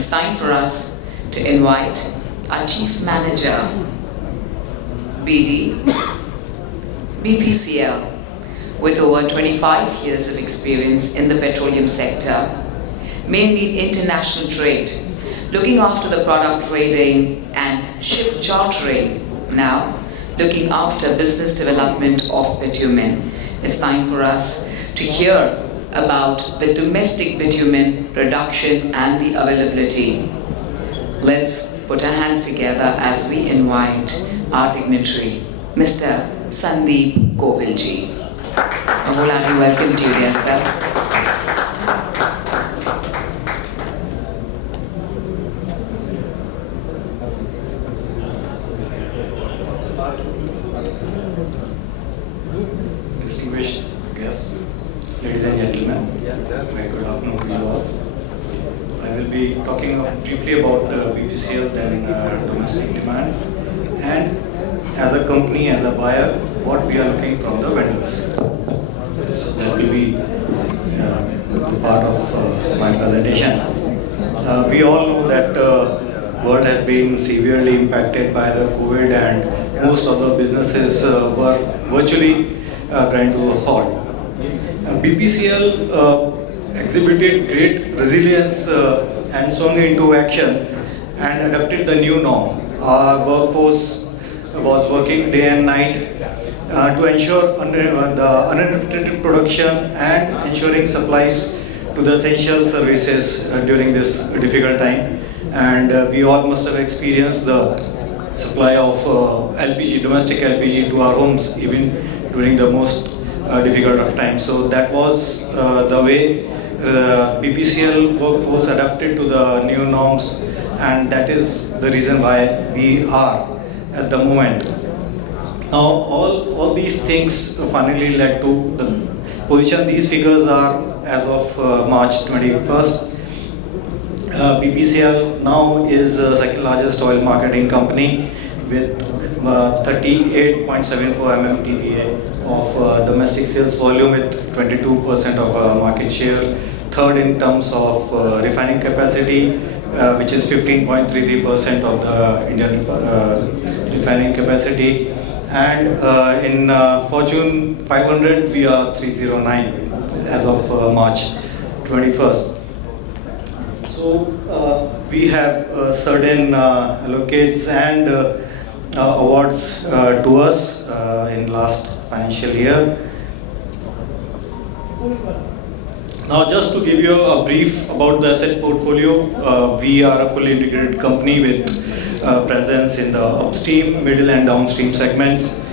It's time for us to invite our Chief Manager, BD, BPCL, with over 25 years of experience in the petroleum sector, mainly international trade, looking after the product trading and ship chartering, now looking after business development of bitumen. It's time for us to hear about the domestic bitumen production and the availability. Let's put our hands together as we invite our dignitary, Mr. Sandeep Govilji. A wholehearted welcome to you, dear sir. Distinguished guests, ladies and gentlemen, very good afternoon to you all. I will be talking briefly about BPCL, then domestic demand, and as a company, as a buyer, what we are looking from the vendors. So that will be the part of my presentation. We all know that world has been severely impacted by the COVID, and most of the businesses were virtually grind to a halt. BPCL exhibited great resilience and swung into action and adopted the new norm. Our workforce was working day and night to ensure the uninterrupted production and ensuring supplies to the essential services during this difficult time. And we all must have experienced the supply of LPG, domestic LPG to our homes even during the most difficult of times. So that was the way BPCL workforce adapted to the new norms, and that is the reason why we are at the moment. Now all these things finally led to the position. These figures are as of March 21st. BPCL now is the second largest oil marketing company with 38.74 MMTPA of domestic sales volume with 22% of market share. Third in terms of refining capacity, which is 15.33% of the Indian refining capacity. And in Fortune 500, we are 309 as of March 21st. So we have certain allocates and awards to us in last financial year. Now, just to give you a brief about the asset portfolio, we are a fully integrated company with presence in the upstream, middle and downstream segments.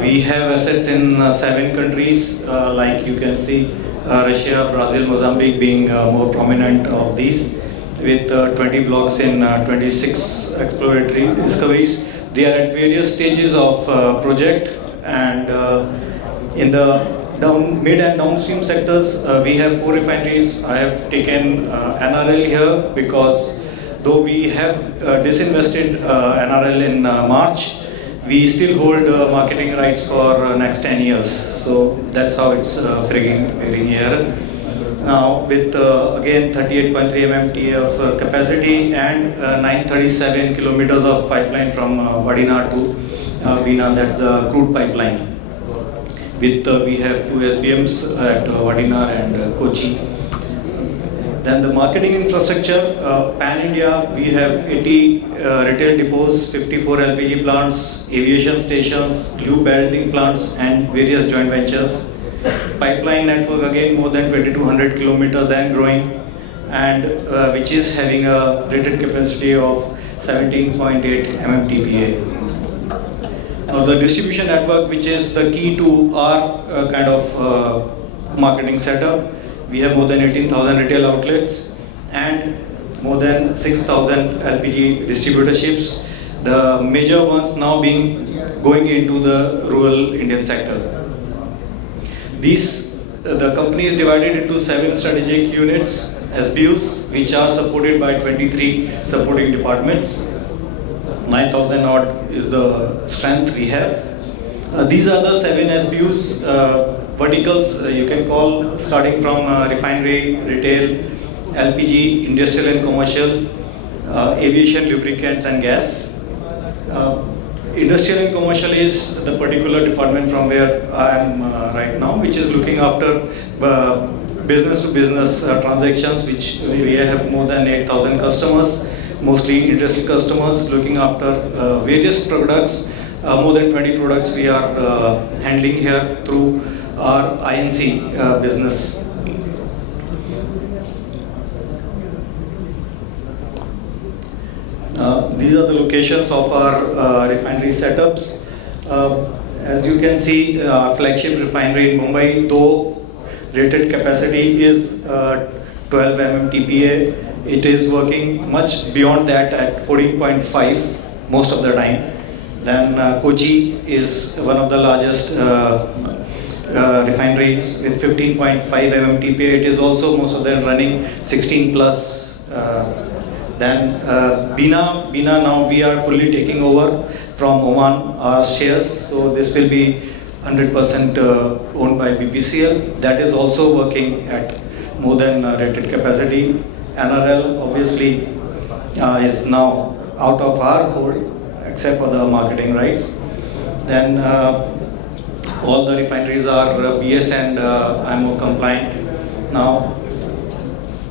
We have assets in 7 countries, like you can see, Russia, Brazil, Mozambique being more prominent of these, with 20 blocks in 26 exploratory discoveries. They are at various stages of project, and in the mid and downstream sectors, we have 4 refineries. I have taken NRL here because though we have disinvested NRL in March, we still hold marketing rights for next 10 years. So that's how it's faring here. Now with again 38.3 MMT of capacity and 937 kilometers of pipeline from Vadina to Bina, that's the crude pipeline. With we have 2 SPMs at Vadina and Kochi. Then the marketing infrastructure, pan-India, we have 80 retail depots, 54 LPG plants, aviation stations, tube belting plants and various joint ventures. Pipeline network again more than 2200 kilometers and growing, and which is having a rated capacity of 17.8 MMTPA. Now the distribution network, which is the key to our kind of marketing setup, we have more than 18,000 retail outlets and more than 6,000 LPG distributorships. The major ones now being going into the rural Indian sector. The company is divided into 7 strategic units, SBUs, which are supported by 23 supporting departments. 9,000 odd is the strength we have. These are the 7 SBUs, verticals you can call, starting from refinery, retail, LPG, industrial and commercial, aviation, lubricants and gas. Industrial and commercial is the particular department from where I am right now, which is looking after business to business transactions, which we have more than 8,000 customers, mostly industrial customers, looking after various products. More than 20 products we are handling here through our INC business. These are the locations of our refinery setups. As you can see, our flagship refinery in Mumbai, though rated capacity is 12 MMTPA, it is working much beyond that at 14.5 most of the time. Then Kochi is one of the largest refineries with 15.5 MMTPA. It is also most of them running 16 plus. Then Bina now we are fully taking over from Oman our shares, so this will be 100% owned by BPCL. That is also working at more than rated capacity. NRL obviously is now out of our hold except for the marketing rights. Then all the refineries are BS and IMO compliant now.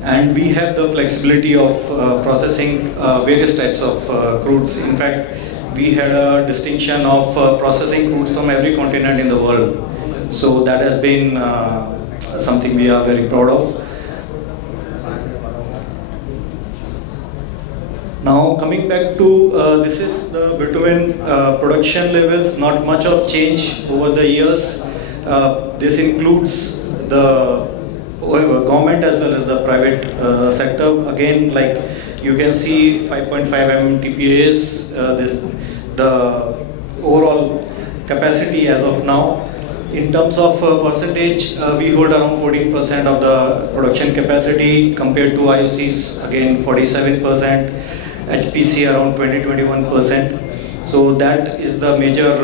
And we have the flexibility of processing various types of crudes. In fact, we had a distinction of processing crudes from every continent in the world. So that has been something we are very proud of. Now coming back to this is the bitumen production levels, not much of change over the years. This includes the government as well as the private sector. Again, like you can see 5.5 MMTPA is the overall capacity as of now. In terms of percentage, we hold around 14% of the production capacity compared to IOC's again 47%, HPC around 20-21%. So that is the major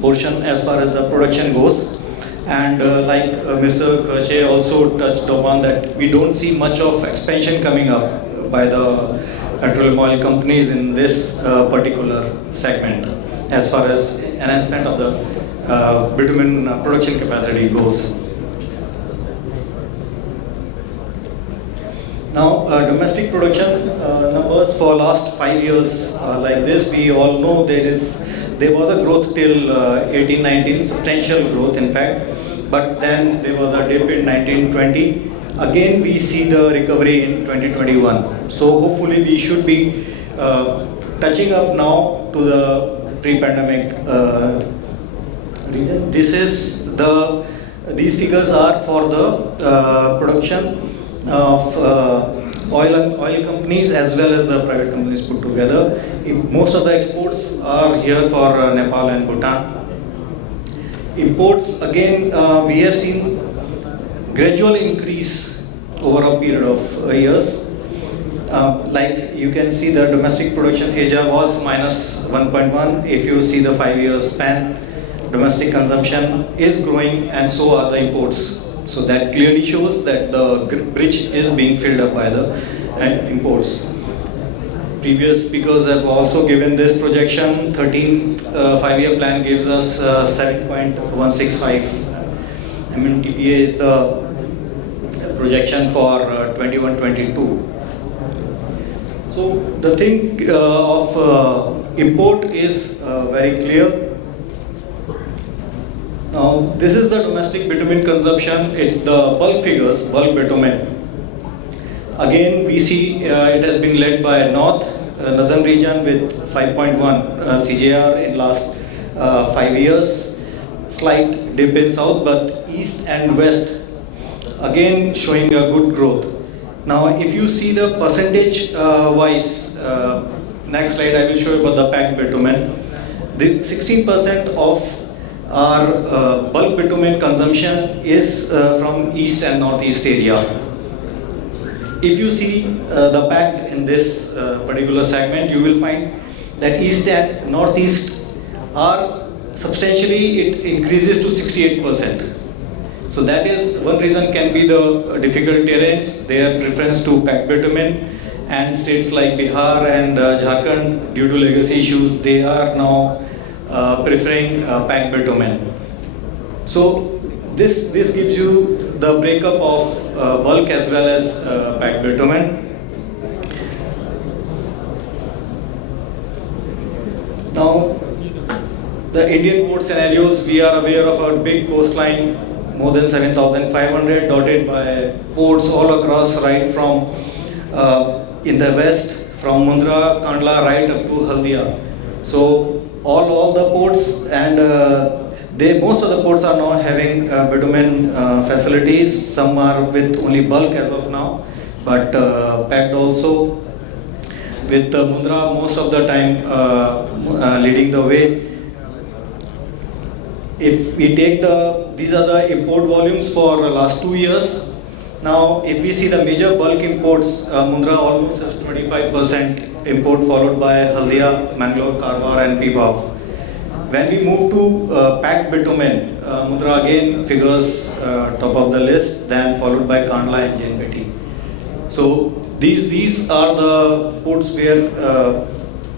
portion as far as the production goes. And like Mr. Kershaw also touched upon that, we don't see much of expansion coming up by the petroleum oil companies in this particular segment as far as enhancement of the bitumen production capacity goes. Now, domestic production numbers for last 5 years like this, we all know there was a growth till 18-19, substantial growth in fact, but then there was a dip in 1920. Again, we see the recovery in 2021. So hopefully we should be touching up now to the pre-pandemic region. These figures are for the production of oil companies as well as the private companies put together. Most of the exports are here for Nepal and Bhutan. Imports, again, we have seen gradual increase over a period of years. Like you can see the domestic production CAGR was minus 1.1. If you see the 5-year span, domestic consumption is growing and so are the imports. So that clearly shows that the bridge is being filled up by the imports. Previous speakers have also given this projection. 13th 5-year plan gives us 7.165 MMTPA is the projection for 21-22. So the thing of import is very clear. Now this is the domestic bitumen consumption. It's the bulk figures, bulk bitumen. Again, we see it has been led by northern region with 5.1 CJR in last 5 years. Slight dip in south, but east and west again showing a good growth. Now, if you see the percentage wise, next slide I will show you about the packed bitumen. This 16% of our bulk bitumen consumption is from east and northeast area. If you see the packed in this particular segment, you will find that east and northeast are substantially, it increases to 68%. So that is one reason can be the difficult terrains, their preference to packed bitumen, and states like Bihar and Jharkhand, due to legacy issues, they are now preferring packed bitumen. So this gives you the breakup of bulk as well as packed bitumen. Now, the Indian port scenarios, we are aware of our big coastline, more than 7,500, dotted by ports all across, right from in the west, from Mundra, Kandla, right up to Haldia. So all the ports, and most of the ports are now having bitumen facilities. Some are with only bulk as of now, but packed also. With Mundra most of the time leading the way. If we take these are the import volumes for last 2 years. Now, if we see the major bulk imports, Mundra almost has 25% import, followed by Haldia, Mangalore, Karwar, and Pipavav. When we move to packed bitumen, Mundra again figures top of the list, then followed by Kandla and JNPT. So these are the ports where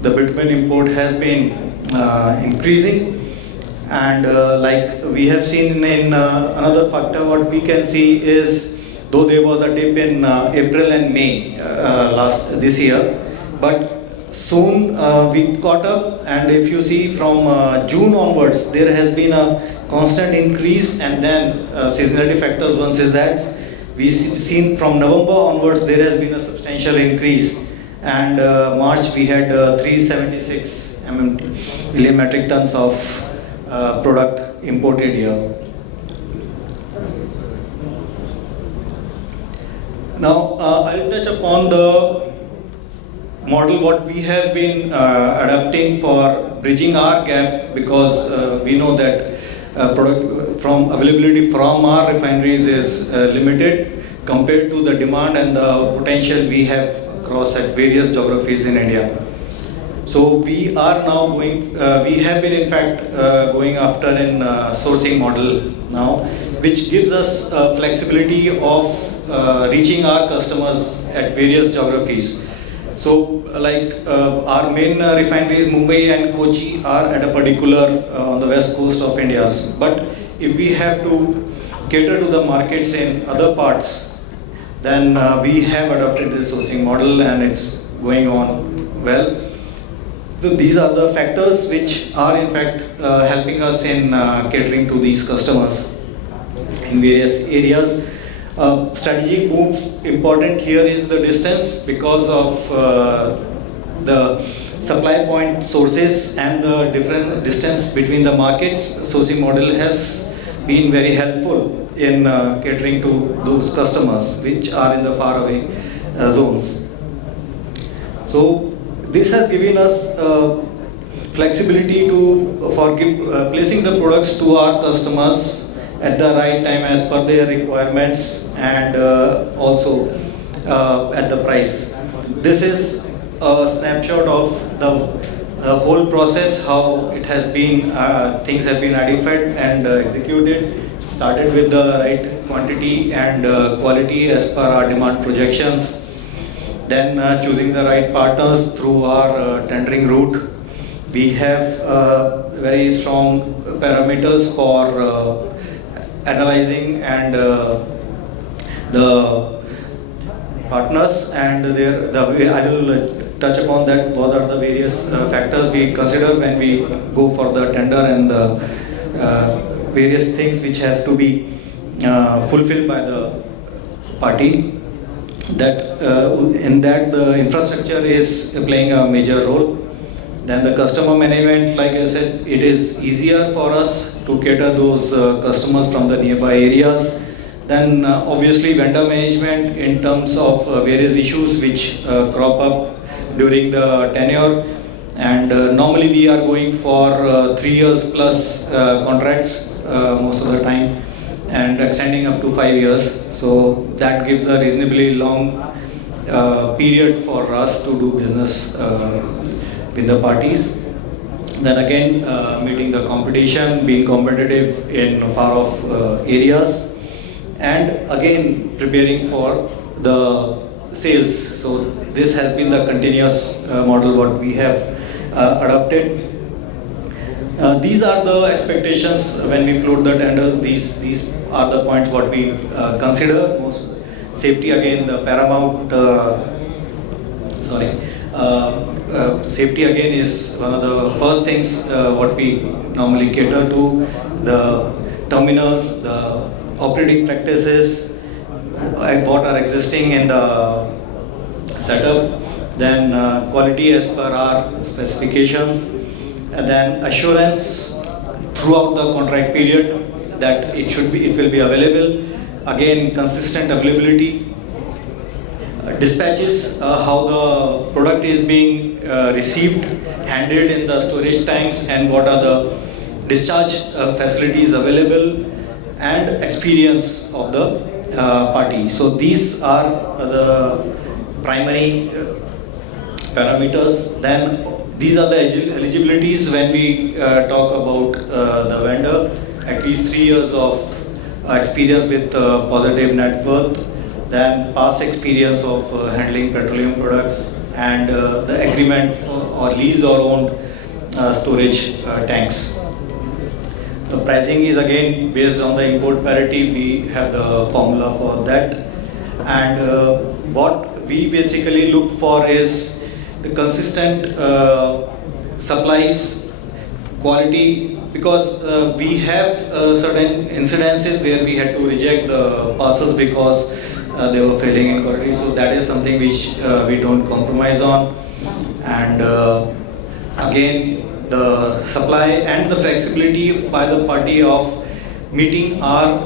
the bitumen import has been increasing, and like we have seen in another factor, what we can see is, though there was a dip in April and May this year, but soon we caught up, and if you see from June onwards, there has been a constant increase, and then seasonality factors, one says that we've seen from November onwards there has been a substantial increase, and March we had 376 million metric tons of product imported here. Now I'll touch upon the model what we have been adapting for bridging our gap, because we know that product from availability from our refineries is limited compared to the demand and the potential we have across at various geographies in India. So we are now going, we have been in fact going after an sourcing model now, which gives us flexibility of reaching our customers at various geographies. So like our main refineries, Mumbai and Kochi, are at a particular on the west coast of India. But if we have to cater to the markets in other parts, then we have adopted this sourcing model, and it's going on well. So these are the factors which are in fact helping us in catering to these customers in various areas. Strategic move important here is the distance, because of the supply point sources and the different distance between the markets. Sourcing model has been very helpful in catering to those customers which are in the faraway zones. So this has given us flexibility for placing the products to our customers at the right time as per their requirements, and also at the price. This is a snapshot of the whole process, how it has been, things have been identified and executed. Started with the right quantity and quality as per our demand projections. Then choosing the right partners through our tendering route. We have very strong parameters for analyzing and the partners, and I will touch upon that. What are the various factors we consider when we go for the tender, and the various things which have to be fulfilled by the party. That in that the infrastructure is playing a major role. Then the customer management, like I said, it is easier for us to cater those customers from the nearby areas. Then obviously vendor management in terms of various issues which crop up during the tenure, and normally we are going for 3 years plus contracts most of the time, and extending up to 5 years. So that gives a reasonably long period for us to do business with the parties. Then again, meeting the competition, being competitive in far-off areas, and again preparing for the sales. So this has been the continuous model what we have adopted. These are the expectations when we float the tenders. These are the points what we consider. Most safety again the paramount. Safety again is one of the first things what we normally cater to. The terminals, the operating practices, what are existing in the setup, then quality as per our specifications, and then assurance throughout the contract period that it will be available. Again, consistent availability. Dispatches, how the product is being received, handled in the storage tanks, and what are the discharge facilities available, and experience of the party. So these are the primary parameters. Then these are the eligibilities when we talk about the vendor. At least 3 years of experience with positive net worth, then past experience of handling petroleum products, and the agreement for or lease or owned storage tanks. The pricing is again based on the import parity. We have the formula for that, and what we basically look for is the consistent supplies, quality, because we have certain incidences where we had to reject the parcels because they were failing in quality. So that is something which we don't compromise on, and again the supply and the flexibility by the party of meeting our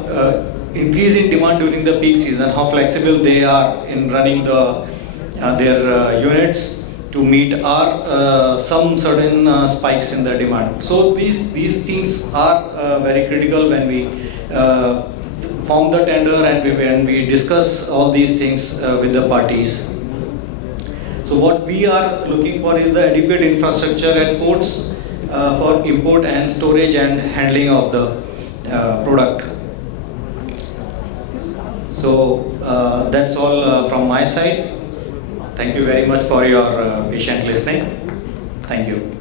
increasing demand during the peak season, how flexible they are in running their units to meet our some certain spikes in the demand. So these things are very critical when we form the tender and when we discuss all these things with the parties. So what we are looking for is the adequate infrastructure at ports for import and storage and handling of the product. So that's all from my side. Thank you very much for your patient listening. Thank you.